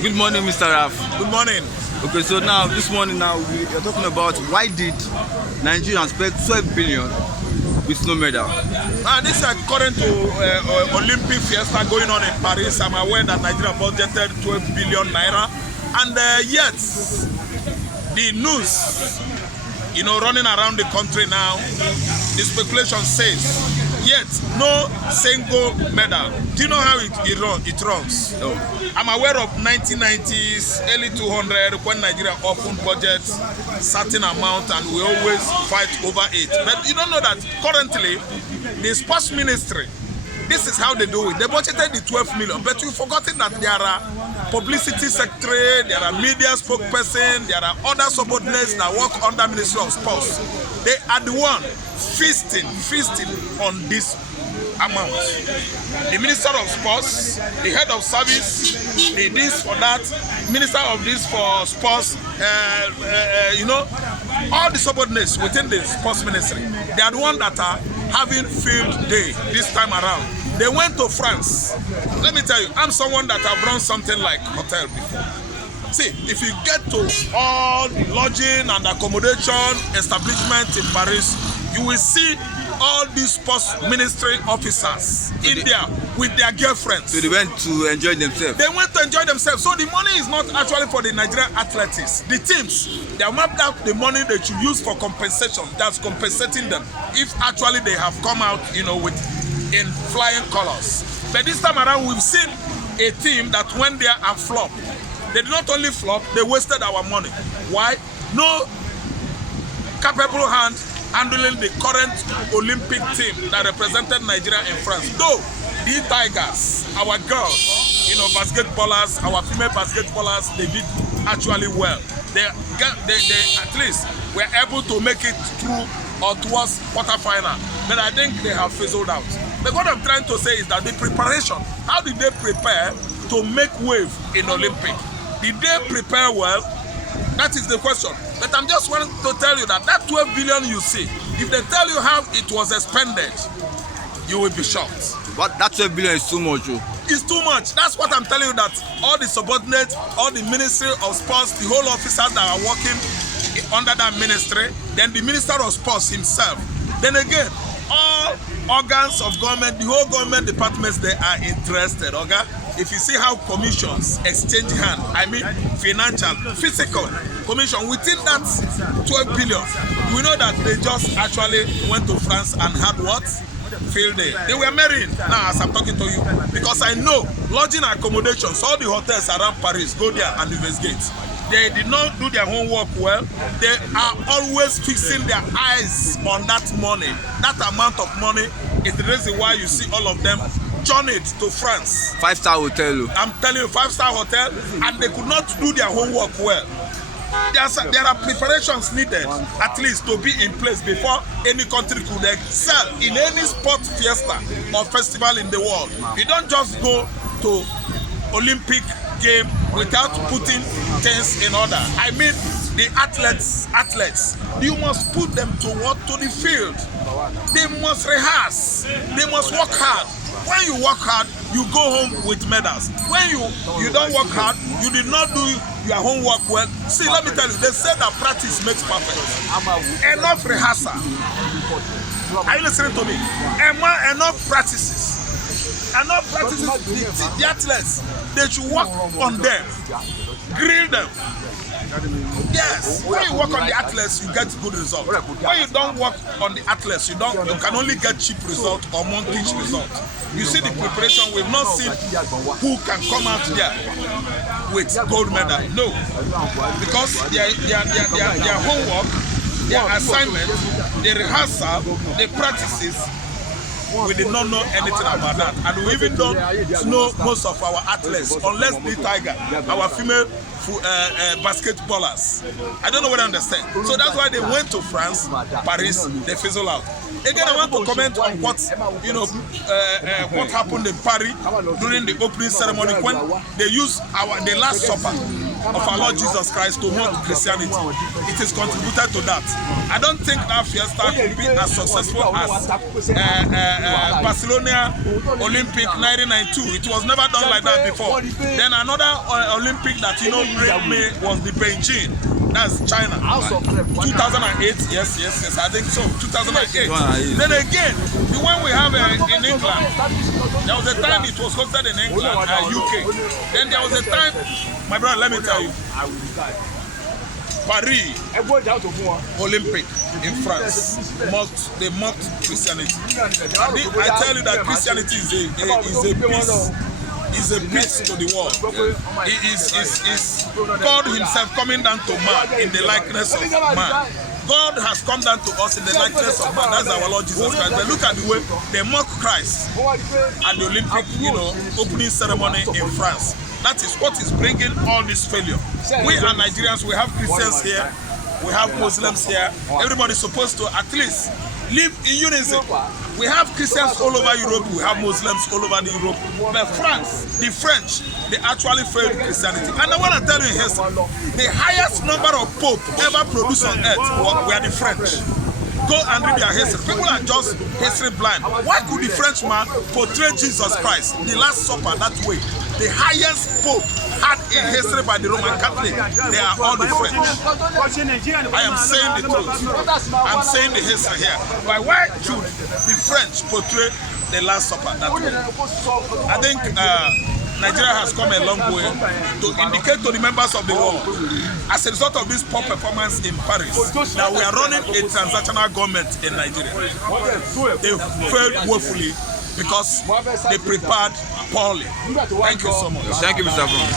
Good morning, Mr. Raf. Good morning. Okay, so now this morning we are talking about why did Nigeria spend 12 billion with no medal? This is according to Olympic fiesta going on in Paris. I'm aware that Nigeria budgeted 12 billion naira, and yet the news, running around the country now, the speculation says yet no single medal. Do you know how it runs? No. I'm aware of 1990s, early 200 when Nigeria often budget certain amount and we always fight over it. But you don't know that currently the sports ministry, this is how they do it. They budgeted the 12 million, but you've forgotten that there are publicity secretary, there are media spokesperson, there are other subordinates that work under Ministry of Sports. They are the one feasting on this amount. The Minister of Sports, the head of service, the this for that, Minister of this for sports, all the subordinates within the sports ministry, they are the one that are having field day this time around. They went to France. Let me tell you, I'm someone that have run something like hotel before. See, if you get to all the lodging and accommodation establishment in Paris, you will see all these sports ministry officers in there with their girlfriends. So they went to enjoy themselves. They went to enjoy themselves. So the money is not actually for the Nigerian athletes. The teams, they have mapped out the money that you use for compensation. That's compensating them if actually they have come out, in flying colors. But this time around, we've seen a team that went there and flopped. They did not only flop, they wasted our money. Why? No capable hand handling the current Olympic team that represented Nigeria in France. Though the Tigers, our girls, basketballers, our female basketballers, they did actually well. They at least were able to make it through or towards quarterfinal. But I think they have fizzled out. But what I'm trying to say is that the preparation, how did they prepare to make wave in Olympic? Did they prepare well? That is the question. But I'm just wanting to tell you that 12 billion you see, if they tell you how it was expended, you will be shocked. But that 12 billion is too much. It's too much. That's what I'm telling you, that all the subordinates, all the Ministry of Sports, the whole officers that are working under that ministry, then the Minister of Sports himself. Then again, all organs of government, the whole government departments, they are interested, okay? If you see how commissions exchange hand, financial, physical commission, within that 12 billion, we know that they just actually went to France and had what? Field day. They were married now as I'm talking to you, because I know lodging accommodations, all the hotels around Paris, go there and investigate. They did not do their homework well. They are always fixing their eyes on that money. That amount of money is the reason why you see all of them journeyed to France. 5-star hotel. I'm telling you, 5-star hotel, and they could not do their homework well. There are preparations needed, at least, to be in place before any country could excel in any sport fiesta or festival in the world. You don't just go to Olympic game without putting things in order. The athletes, you must put them to the field. They must rehearse. They must work hard. When you work hard, you go home with medals. When you don't work hard, you did not do your homework well. See, let me tell you, they say that practice makes perfect. Enough rehearsal. Are you listening to me? Enough practices. The athletes, they should work on them, grill them. Yes, when you work on the athletes, you get good results. When you don't work on the athletes, you can only get cheap results or monkish results. You see the preparation, we've not seen who can come out there with gold medal. No, because their homework, their assignment, their rehearsal, their practices, we did not know anything about that, and we even don't know most of our athletes, unless the Tiger, our female basketballers. I don't know what I understand. So that's why they went to France, Paris, they fizzle out. Again, I want to comment on what happened in Paris during the opening ceremony when they used the Last Supper. of our Lord Jesus Christ to mock Christianity. It is contributed to that. I don't think that fiesta could be as successful as Barcelona Olympic 1992. It was never done like that before. Then another Olympic that bring me was the Beijing. That's China. 2008, yes, I think so. 2008. Then again, the one we have in England. There was a time it was hosted in England, UK. Then there was a time, my brother, let me tell you, Paris Olympic in France they mocked Christianity. I tell you that Christianity is a peace to the world. It is God himself coming down to man in the likeness of man. God has come down to us in the likeness of man. That's our Lord Jesus Christ. But look at the way they mock Christ at the Olympic, opening ceremony in France. That is what is bringing all this failure. We are Nigerians. We have Christians here. We have Muslims here. Everybody is supposed to at least live in unison. We have Christians all over Europe. We have Muslims all over Europe. But France, the French, they actually failed Christianity. And I want to tell you in history, the highest number of popes ever produced on earth were the French. Go and read their history. People are just history blind. Why could the Frenchman portray Jesus Christ, the Last Supper, that way? The highest pope had in history by the Roman Catholic. They are all the French. I am saying the truth. I'm saying the history here. But why should the French portray the Last Supper that way? I think Nigeria has come a long way to indicate to the members of the world, as a result of this poor performance in Paris, that we are running a transactional government in Nigeria. They failed woefully because they prepared poorly. Thank you so much. Thank you, Mr. Brown.